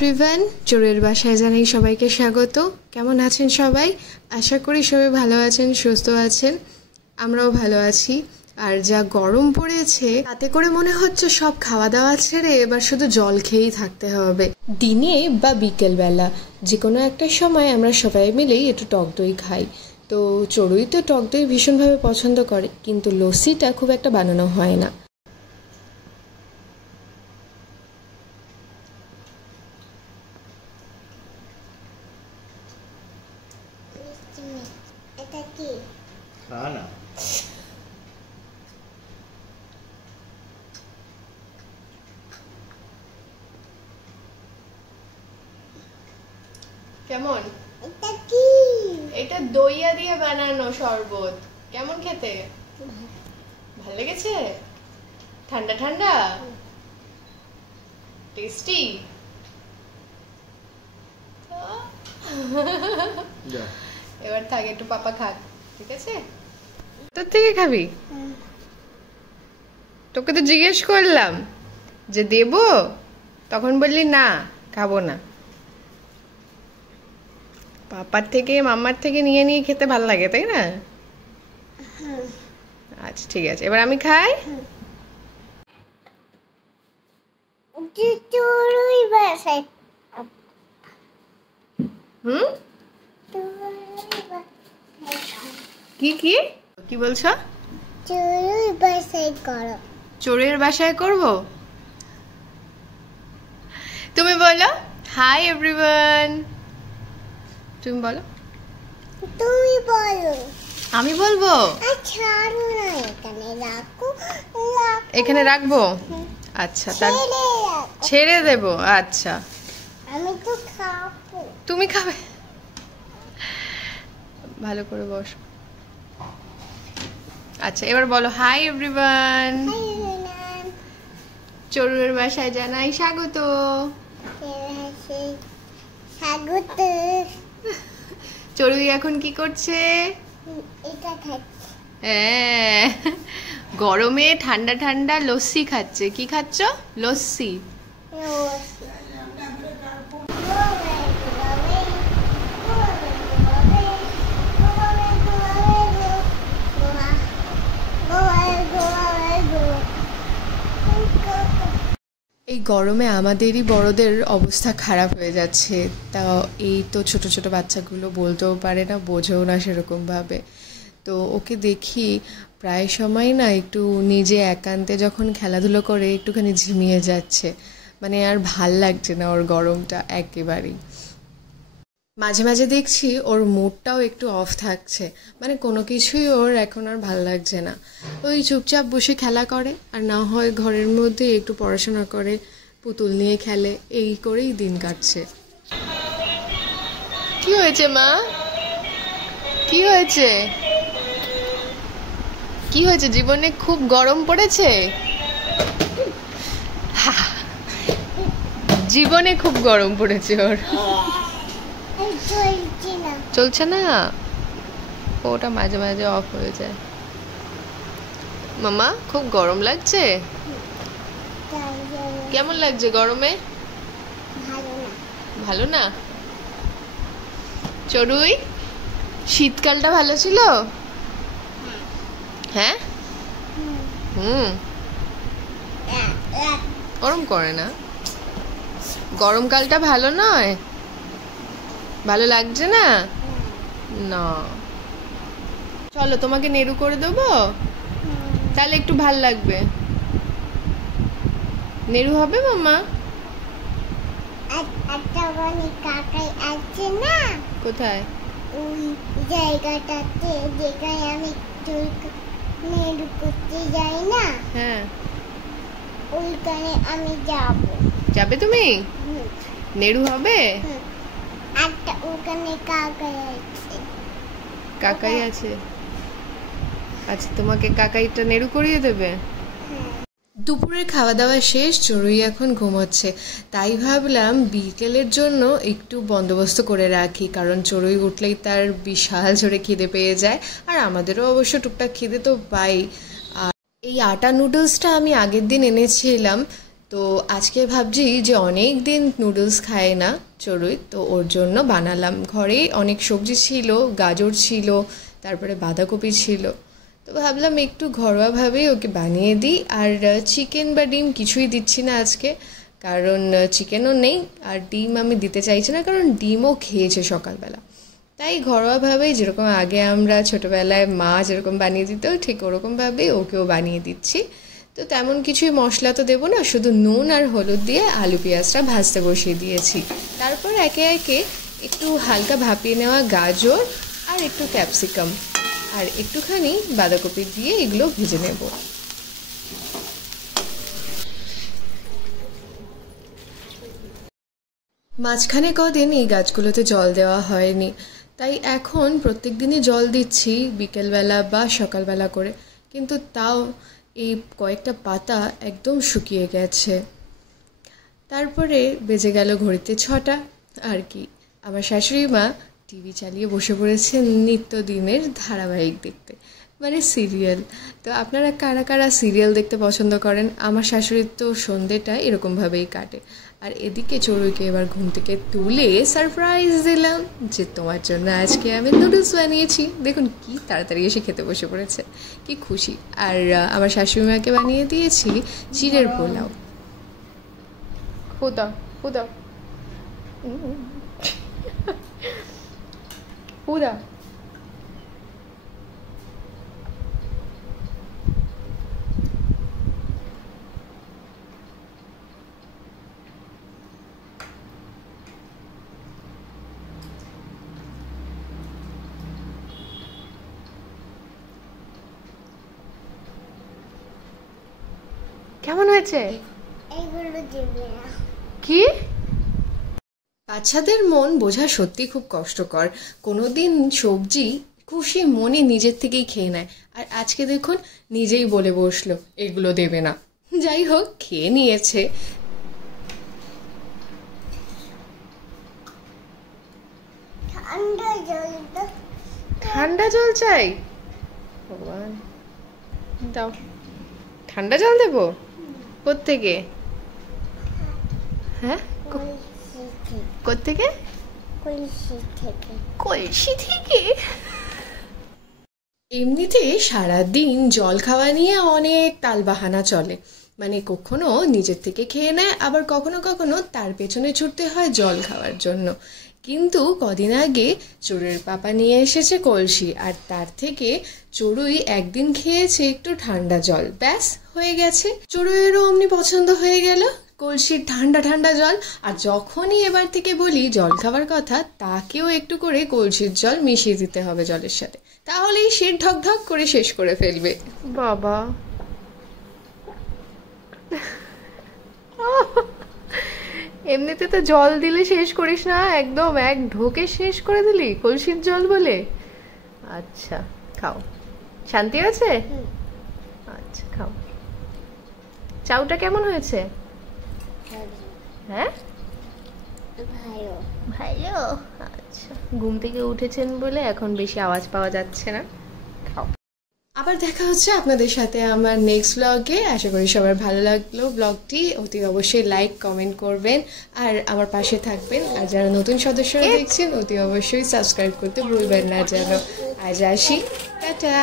Everyone, চোরের বাসায় জানাই সবাইকে স্বাগত। কেমন আছেন সবাই? আশা করি সবাই ভালো আছেন, সুস্থ আছেন। আমরাও ভালো আছি। আর যা গরম পড়েছে তাতে করে মনে হচ্ছে সব খাওয়া দাওয়া ছেড়ে এবার শুধু জল খেয়েই থাকতে হবে। দিনে বা বিকেলবেলা যে কোনো একটা সময় আমরা সবাই মিলেই একটু টক দই খাই। তো চড়ুই তো টক দই ভীষণভাবে পছন্দ করে, কিন্তু লস্যিটা খুব একটা বানানো হয় না। এটা কি? খা না। কেমন? এটা কি? এটা দইয়া দিয়ে বানানো শরবত। কেমন খেতে? ভালো লেগেছে? ঠান্ডা ঠান্ডা, টেস্টি। এবার থাক, একটু পাপা খাক, ঠিক আছে? তোর থেকে খাবি? তোকে তো জিজ্ঞেস করলাম যে দেব, তখন বললি না, খাবো না। পাপার থেকে মাম্মার থেকে নিয়ে নিয়ে খেতে ভালো লাগে, তাই না? আচ্ছা ঠিক আছে, এবার আমি খাই। চড়ুই বাসায়। কি কি কি বলছো? চড়ুই বাসায় করো। চোরের বাসায় করব? তুমি বলো হাই এভরিওয়ান। তুমি বলো। তুমি বলো। আমি বলবো? ছাড়ো না, এখানে রাখো। এখানে রাখবো? আচ্ছা, তার ছেড়ে দেব। আচ্ছা, আমি তো খাবো। তুমি খাবে? ভালো করে বসো। আচ্ছা, এবার বলো হাই এভরিওয়ান। চড়ুইয়ের বাসায় জানাই স্বাগত। স্বাগত। চড়ুই এখন কি করছে? এটা খাচ্ছে। হ্যাঁ, গরমে ঠান্ডা ঠান্ডা লস্যি খাচ্ছে। কি খাচ্ছ? লস্যি। এই গরমে আমাদেরই বড়দের অবস্থা খারাপ হয়ে যাচ্ছে। তা এই তো ছোট ছোট বাচ্চাগুলো বলতেও পারে না, বোঝেও না সেরকমভাবে। তো ওকে দেখি প্রায় সময় না একটু নিজে একান্তে যখন খেলাধুলো করে একটুখানি ঝিমিয়ে যাচ্ছে। মানে আর ভাল লাগছে না ওর গরমটা একেবারেই। মাঝে মাঝে দেখছি ওর মুডটাও একটু অফ থাকছে, মানে কোনো কিছুই ওর এখন আর ভাল লাগছে না। ওই চুপচাপ বসে খেলা করে, আর না হয় ঘরের মধ্যে একটু পড়াশোনা করে, পুতুল নিয়ে খেলে, এই করেই দিন কাটছে। কি হয়েছে মা? কি হয়েছে? কি হয়েছে? জীবনে খুব গরম পড়েছে? জীবনে খুব গরম পড়েছে ওর। চলছে না? ওটা মাঝে মাঝে অফ হয়ে যায়। মামা খুব গরম লাগছে? কেমন লাগছে গরমে? ভালো না? চড়ুই, শীতকালটা ভালো ছিল? হ্যাঁ। গরম করে না? গরমকালটা ভালো নয়? ভালো লাগছে না? না, চলো তোমাকে নেড়ু করে দেবো, তাহলে একটু ভাল লাগবে। নেড়ু হবে মামা? কাকাই আছে না কোথায়? ওই জায়গাটাতে যেখানে আমি নেড়ু করতে যাই না। হ্যাঁ, ওইখানে আমি যাব। যাবে তুমি? নেড়ু হবে? একটা ওখানে কাকাই আছে। কাকাই আছে? আচ্ছা, তোমাকে কাকাইটা নেড়ু করিয়ে দেবে। দুপুরের খাওয়া দাওয়া শেষ, চড়ুই এখন ঘুমোচ্ছে। তাই ভাবলাম বিকেলের জন্য একটু বন্দোবস্ত করে রাখি, কারণ চড়ুই উঠলেই তার বিশাল জোরে খিদে পেয়ে যায়, আর আমাদেরও অবশ্য টুকটাক খিদে তো পাই। আর এই আটা নুডলসটা আমি আগের দিন এনেছিলাম, তো আজকে ভাবছি যে অনেক দিন নুডলস খায় না চড়ুই, তো ওর জন্য বানালাম। ঘরেই অনেক সবজি ছিল, গাজর ছিল, তারপরে বাঁধাকপি ছিল, তো ভাবলাম একটু ঘরোয়াভাবেই ওকে বানিয়ে দিই। আর চিকেন বা ডিম কিছুই দিচ্ছি না আজকে, কারণ চিকেনও নেই আর ডিম আমি দিতে চাইছি না, কারণ ডিমও খেয়েছে সকালবেলা। তাই ঘরোয়াভাবেই যেরকম আগে আমরা ছোটোবেলায় মা যেরকম বানিয়ে দিত ঠিক ওরকমভাবেই ওকেও বানিয়ে দিচ্ছি। তো তেমন কিছুই মশলা তো দেবো না, শুধু নুন আর হলুদ দিয়ে আলু পেঁয়াজটা ভাজতে বসিয়ে দিয়েছি। তারপর একে একে একটু হালকা ভাপিয়ে নেওয়া গাজর আর একটু ক্যাপসিকাম আর একটুখানি বাঁধাকপি দিয়ে এগুলো ভেজে নেব। মাঝখানে কদিন এই গাছগুলোতে জল দেওয়া হয়নি, তাই এখন প্রত্যেক দিনই জল দিচ্ছি বিকেলবেলা বা সকালবেলা করে, কিন্তু তাও এই কয়েকটা পাতা একদম শুকিয়ে গেছে। তারপরে বেজে গেল ঘড়িতে 6টা। আর কি, আমার শাশুড়ি মা টিভি চালিয়ে বসে পড়েছেন নিত্যদিনের ধারাবাহিক দেখতে, মানে সিরিয়াল। তো আপনারা কারা কারা সিরিয়াল দেখতে পছন্দ করেন? আমার শাশুড়ির তো সন্ধ্যেটা এরকমভাবেই কাটে। আর এদিকে চড়ুইকে এবার ঘুম থেকে তুলে সারপ্রাইজ দিলাম যে তোমার জন্য আজকে আমি নুডলস বানিয়েছি। দেখুন কি তাড়াতাড়ি এসে খেতে বসে পড়েছে, কি খুশি। আর আমার শাশুড়ি মাকে বানিয়ে দিয়েছি চিড়ের পোলাও। হুদাও হুদাও হুদা। কেমন হয়েছে? এইগুলো দেবে না। কি? বাচ্চাদের মন বোঝা সত্যি খুব কষ্টকর। কোনোদিন সবজি খুশি মনে নিজের থেকেই খেয়ে নেয়, আর আজকে দেখুন নিজেই বলে বসলো এগুলো দেবে না। যাই হোক, খেয়ে নিয়েছে। ঠান্ডা জল দাও। ঠান্ডা জল চাই? ভগবান, দাও। ঠান্ডা জল দেবো? কোত্থেকে? হ্যাঁ, কলসি থেকে। কোত্থেকে? কলসি থেকে। কলসি থেকে? এমনিতে সারাদিন জল খাওয়া নিয়ে অনেক তালবাহানা চলে, মানে কখনো নিজের থেকে খেয়ে নেয়, আবার কখনো কখনো তার পেছনে ছুটতে হয় জল খাওয়ার জন্য। কিন্তু কদিন আগে চড়ুইয়ের পাপা নিয়ে এসেছে কলসি, আর তার থেকে চড়ুই একদিন খেয়েছে একটু ঠান্ডা জল, ব্যাস হয়ে গেছে। চড়ুইয়েরও অমনি পছন্দ হয়ে গেল কলসির ঠান্ডা ঠান্ডা জল। আর যখনই এবার থেকে বলি জল খাওয়ার কথা, তাকেও একটু করে কলসির জল মিশিয়ে দিতে হবে জলের সাথে, তাহলেই সে ঢক ঢক করে শেষ করে ফেলবে। বাবা, এমনিতে তো জল দিলে শেষ করিস না, একদম এক ঢোকে শেষ করে দিলি কলসির জল বলে। আচ্ছা খাও, শান্তি আছে? আচ্ছা খাও। চাউটা কেমন হয়েছে? হ্যাঁ ভালো ভালো। আচ্ছা, ঘুম থেকে উঠেছেন বলে এখন বেশি আওয়াজ পাওয়া যাচ্ছে না। খাও। আবার দেখা হচ্ছে আপনাদের সাথে আমার নেক্সট ব্লগে। আশা করি সবার ভালো লাগলো ব্লগটি। অতি অবশ্যই লাইক কমেন্ট করবেন আর আমার পাশে থাকবেন। আর যারা নতুন সদস্যরা দেখছেন অতি অবশ্যই সাবস্ক্রাইব করতে ভুলবেন না যেন। আজ আসি, টাটা।